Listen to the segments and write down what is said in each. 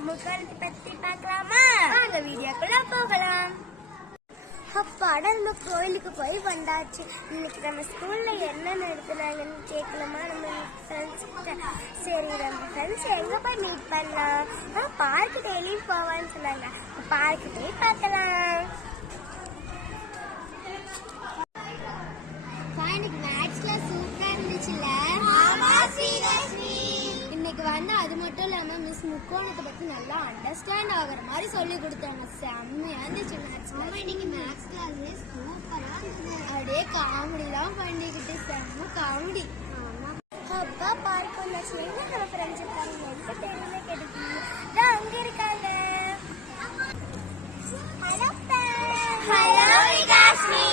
இன்னைக்கு முக்காலத்தை பத்தி பார்க்கலாமா? வாங்க வீடியோக்குள்ள போகலாம். அப்பாடா நம்ம கோயிலுக்கு போய் வந்தாச்சு. இன்னைக்கு நம்ம ஸ்கூல்ல என்ன நடத்துனாங்கன்னு கேட்கலாமா நம்ம ஃப்ரெண்ட்ஸ் கிட்ட? சரி, நம்ம ஃப்ரெண்ட்ஸ் எங்க போய் மீட் பண்ணலாம்? பார்க்கு டெய்லியும் போவான்னு சொன்னாங்க. பார்க்கு போய் பார்க்கலாம். இன்னைக்கு மேத்ஸ் கிளாஸ் சூப்பரா இருந்துச்சுல்ல? இன்னைக்கு வந்து அது மட்டும் இல்லாம மிஸ் முக்கோணத்தை பத்தி நல்லா அண்டர்ஸ்டாண்ட் ஆகுற மாதிரி சொல்லி கொடுத்தாங்க. செம்மையா இருந்துச்சு மேத்ஸ் கிளாஸ். இன்னைக்கு மேத்ஸ் கிளாஸ்ல சூப்பரா இருந்துச்சு. அப்படியே காமெடி தான் பண்ணிக்கிட்டு செம்ம காமெடி. அப்பா பார்க்க வந்தாச்சு. எங்க நம்ம ஃப்ரெண்ட்ஸ் இருக்காங்க? எந்த டைம்ல கிடைக்கும்? அங்க இருக்காங்க. ஹலோ விகாஸ்மி.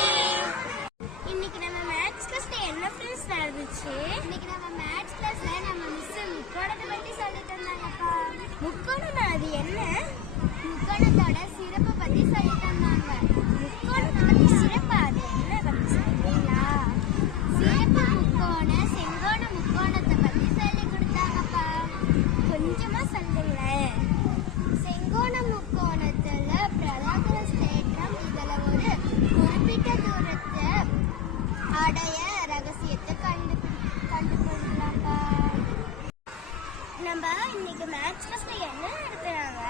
இன்னைக்கு நம்ம மேத்ஸ் கிளாஸ்ல என்ன ஃப்ரெண்ட்ஸ் நடந்துச்சு? இன்னைக்கு நம்ம மேத்ஸ் கிளாஸ்ல நம்ம மிஸ் முக்கோணத்தை பத்தி சொல்லிட்டு இருந்தாங்கப்பா. முக்கோணம் அது என்ன? முக்கோணத்தோட சிறப்பு பத்தி சொல்லிட்டு இருந்தாங்க. முக்கோணத்தை பத்தி சிறப்பு அது என்ன பத்தி சொல்றீங்களா? சிறப்பு முக்கோண செங்கோண முக்கோணத்தை பத்தி சொல்லி கொடுத்தாங்கப்பா. கொஞ்சமா சொல்லுங்களேன். செங்கோண முக்கோணத்துல பிரதாகரஸ் தேற்றம் இதுல ஒரு குறிப்பிட்ட தூரத்தை அடைய ரகசியத்தை கண்டுபிடிக்கலாம்ப்பா. நம்ம இன்னைக்கு மேத்ஸ் கிளாஸ்ல என்ன நடத்துறாங்க?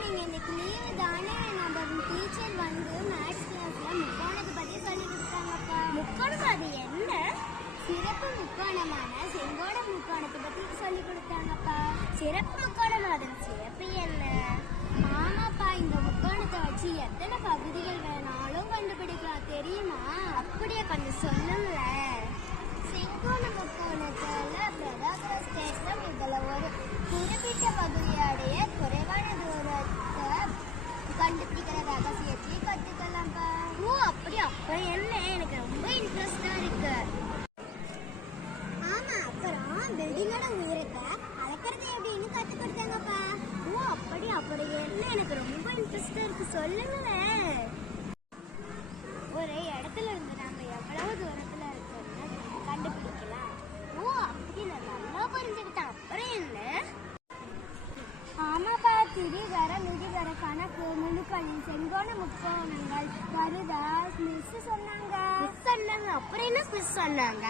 நீங்க இன்னைக்கு லீவு தானே? நம்ம டீச்சர் வந்து மேத்ஸ் கிளாஸ்ல முக்கோணத்தை பத்தி சொல்லி கொடுத்தாங்கப்பா. முக்கோணம் அது என்ன? சிறப்பு முக்கோணமான செங்கோண முக்கோணத்தை பத்தி சொல்லி கொடுத்தாங்கப்பா. சிறப்பு முக்கோணம் அதன் சிறப்பு என்ன? ஆமாப்பா, இந்த முக்கோணத்தை வச்சு எத்தனை பகுதிகள் வேணாலும் கண்டுபிடிக்கலாம், தெரியுமா? அப்படியே கொஞ்சம் சொல்லுங்களேன். செங்கோண முக்கோணத்துல பிரதாகரஸ் தேற்றம் இதுல ஒரு குறிப்பிட்ட பகுதியுடைய குறைவான தூரத்தை கண்டுபிடிக்கிற ரகசியத்தை கத்துக்கலாம்ப்பா. அப்படி அப்ப என்ன? எனக்கு ரொம்ப இன்ட்ரெஸ்டா இருக்கு. ஆமா, அப்புறம் பில்டிங்கோட உயரத்தை அளக்கிறது எப்படின்னு கத்து கொடுத்தாங்கப்பா. அப்படி என்ன? எனக்கு ரொம்ப இன்ட்ரெஸ்டா இருக்கு, சொல்லுங்களேன். ஒரு இடத்துல இருந்து நம்ம எவ்வளவு தூரத்துல இருக்கோம்னு கண்டுபிடிக்கலாம். அப்படி நான் நல்லா புரிஞ்சுக்கிட்டேன். அப்புறம் என்ன? ஆமாப்பா, திரிகர மிதிகர கணக்கு முழுக்களின் செங்கோண முக்கோணங்கள் வருதா மிஸ் சொன்னாங்க. அப்புறம் என்ன மிஸ் சொன்னாங்க?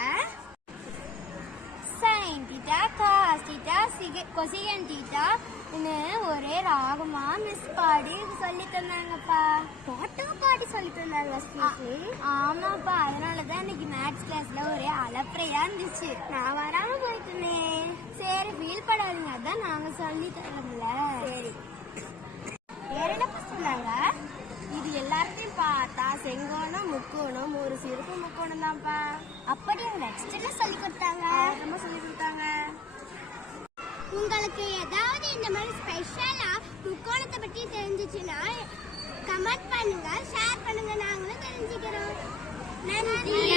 Sine theta cos theta cosecant theta ஒரே ராகமா மிஸ் பாடி சொல்லி தந்தாங்கப்பா. பாடி சொல்லி தந்தாங்க. ஆமாப்பா, அதனாலதான் இன்னைக்கு மேத்ஸ் கிளாஸ்ல ஒரே அலப்பறையா இருந்துச்சு. நான் வராம போயிட்டேனே. சரி, ஃபீல் படாதீங்க, அதான் நாங்க சொல்லி தரோம்ல. சரி, வேற என்ன சொன்னாங்க? இது எல்லாத்தையும் பார்த்தா செங்கோணம் முக்கோணம் ஒரு சிறப்பு முக்கோணம் தான்ப்பா. அப்படியே நெக்ஸ்ட் என்ன சொல்லி கொடுத்தாங்க? ரொம்ப சொல்லி கொடுத்தாங்க. உங்களுக்கு ஏதாவது இந்த மாதிரி ஸ்பெஷலா முக்கோணத்தை பத்தி தெரிஞ்சிச்சுன்னா கமெண்ட் பண்ணுங்க, ஷேர் பண்ணுங்க, நாங்களும் தெரிஞ்சுக்கிறோம். நன்றி.